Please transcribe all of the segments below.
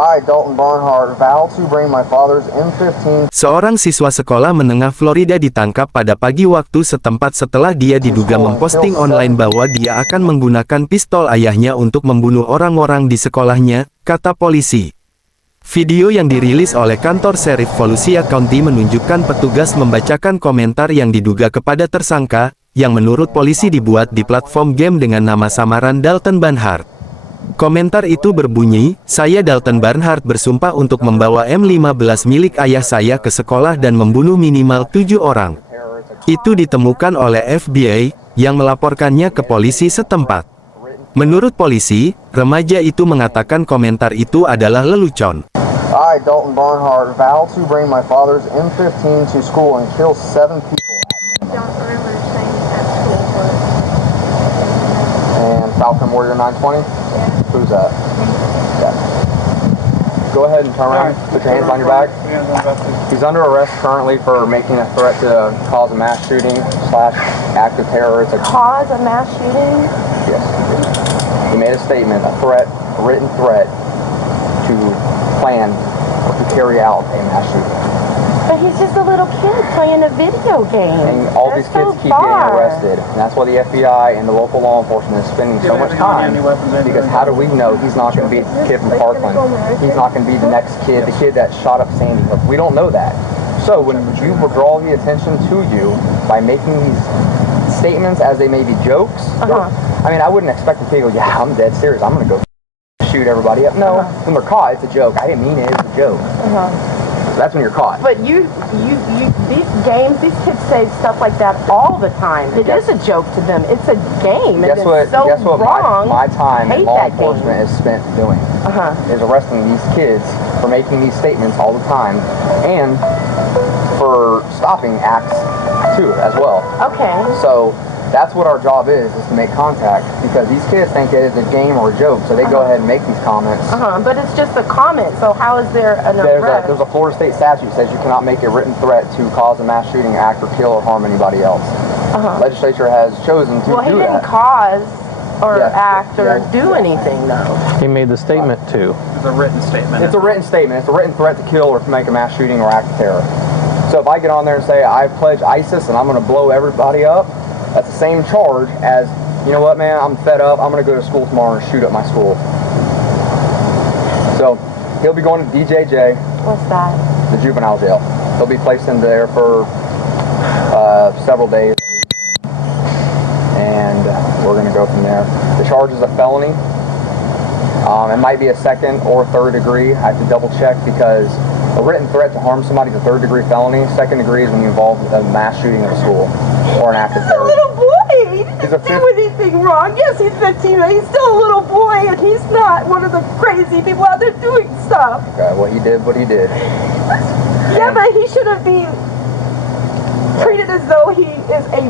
I, Dalton Barnhart, vow to bring my father's M15. Seorang siswa sekolah menengah Florida ditangkap pada pagi waktu setempat setelah dia diduga memposting online bahwa dia akan menggunakan pistol ayahnya untuk membunuh orang-orang di sekolahnya, kata polisi. Video yang dirilis oleh kantor Sheriff Volusia County menunjukkan petugas membacakan komentar yang diduga kepada tersangka, yang menurut polisi dibuat di platform game dengan nama samaran Dalton Barnhart. Komentar itu berbunyi, "Saya Dalton Barnhart bersumpah untuk membawa M15 milik ayah saya ke sekolah dan membunuh minimal 7 orang." Itu ditemukan oleh FBI, yang melaporkannya ke polisi setempat. Menurut polisi, remaja itu mengatakan komentar itu adalah lelucon. I, Dalton Barnhart, vow to bring my father's M15 to school and kill 7 people. Don't remember saying at school, but... And Falcon Warrior 920? Yeah. Who's that? Yeah. Go ahead and turn around. Put your hands on your back. He's under arrest currently for making a threat to cause a mass shooting / act of terror. It's a Cause a mass shooting? Yes. He made a statement, a written threat to plan or to carry out a mass shooting. But he's just a little kid playing a video game. And all these kids keep getting arrested. And that's why the FBI and the local law enforcement is spending so much time. Because how do we know he's not going to be the kid from Parkland? He's not going to be the next kid, the kid that shot up Sandy Hook. We don't know that. So when you draw the attention to you by making these statements as they may be jokes, I mean, I wouldn't expect the kid to go, yeah, I'm dead serious. I'm going to go shoot everybody up. No, when they're caught, it's a joke. I didn't mean it. It was a joke. So that's when you're caught. But these games, these kids say stuff like that all the time. It is a joke to them. It's a game. Guess what? So Guess what? wrong. My time in Hate law that enforcement is spent doing is arresting these kids for making these statements all the time, and for stopping acts too as well. Okay. So that's what our job is to make contact, because these kids think it is a game or a joke, so they go ahead and make these comments. But it's just a comment, so how is there an arrest? There's a Florida state statute that says you cannot make a written threat to cause a mass shooting, act, or kill or harm anybody else. Legislature has chosen to Well, he do didn't that. cause or act or do anything, though. He made the statement too. It's a written statement. It's a written statement. It's a written threat to kill or to make a mass shooting or act of terror. So if I get on there and say, I pledge ISIS and I'm going to blow everybody up, that's the same charge as, you know what, man, I'm fed up. I'm going to go to school tomorrow and shoot up my school. So he'll be going to DJJ. What's that? The juvenile jail. He'll be placed in there for several days. And we're going to go from there. The charge is a felony. It might be a second or third degree. I have to double check, because a written threat to harm somebody is a third degree felony. Second degree is when you involve a mass shooting of a school or an act of He's a terrorism. little boy. He didn't do anything wrong. Yes, he's 15, but he's still a little boy, and he's not one of the crazy people out there doing stuff. Okay, well, he did what he did. Yeah, but he shouldn't be treated as though he is a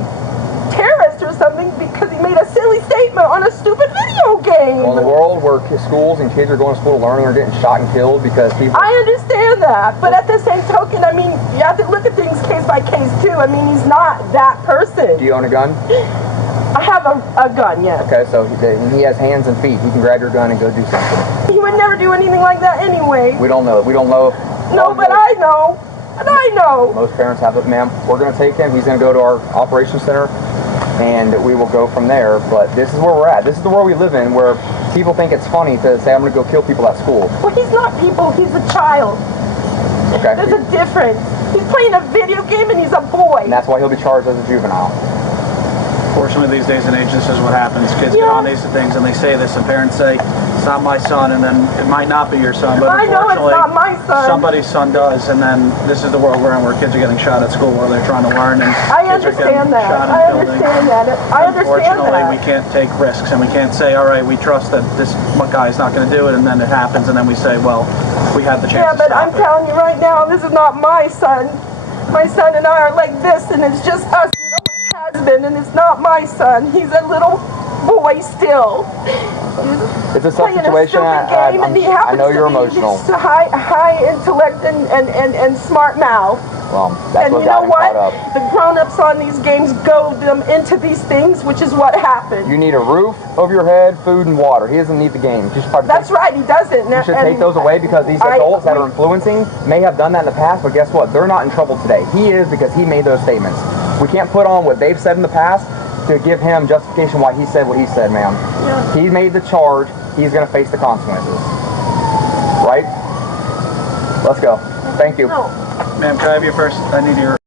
terrorist or something because he made a silly statement on a stupid video game. Well, in the world where schools and kids are going to school learning are getting shot and killed because people... I understand that, but at the same token, I mean, you have to look at things case by case too. I mean, he's not that person. Do you own a gun? I have a gun, yes. Okay, so he has hands and feet. He can grab your gun and go do something. He would never do anything like that anyway. We don't know. We don't know. No, but I know. And I know. Most parents have it, ma'am. We're going to take him. He's going to go to our operations center, and we will go from there. But this is where we're at. This is the world we live in, where people think it's funny to say, I'm going to go kill people at school. Well, he's not people. He's a child. Okay. There's a difference. He's playing a video game, and he's a boy. And that's why he'll be charged as a juvenile. Unfortunately, these days and age, this is what happens. Kids get on these things and they say this, and parents say, it's not my son, and then it might not be your son, but I know it's not my son. Somebody's son does, and then this is the world we're in, where kids are getting shot at school, where they're trying to learn, and I understand that. I understand that. I understand that. Unfortunately, we can't take risks, and we can't say, all right, we trust that this guy's not going to do it, and then it happens, and then we say, well, we had the chance Yeah, to but stop I'm telling you right now, this is not my son. My son and I are like this, and it's just us. It always has been, and it's not my son. He's a little boy still. It's a tough playing situation. a stupid game, and he happens I know you're to be emotional. this high intellect and smart mouth. Well, that's And what you got know him what? caught up. The grown-ups on these games goad them into these things, which is what happened. You need a roof over your head, food, and water. He doesn't need the games. You should probably That's right, he doesn't. You should take those away because these adults that are influencing may have done that in the past, but guess what? They're not in trouble today. He is because he made those statements. We can't put on what they've said in the past to give him justification why he said what he said, ma'am. Yeah. He made the charge. He's going to face the consequences. Right? Let's go. Thank you. No. Ma'am, can I have your first? I need your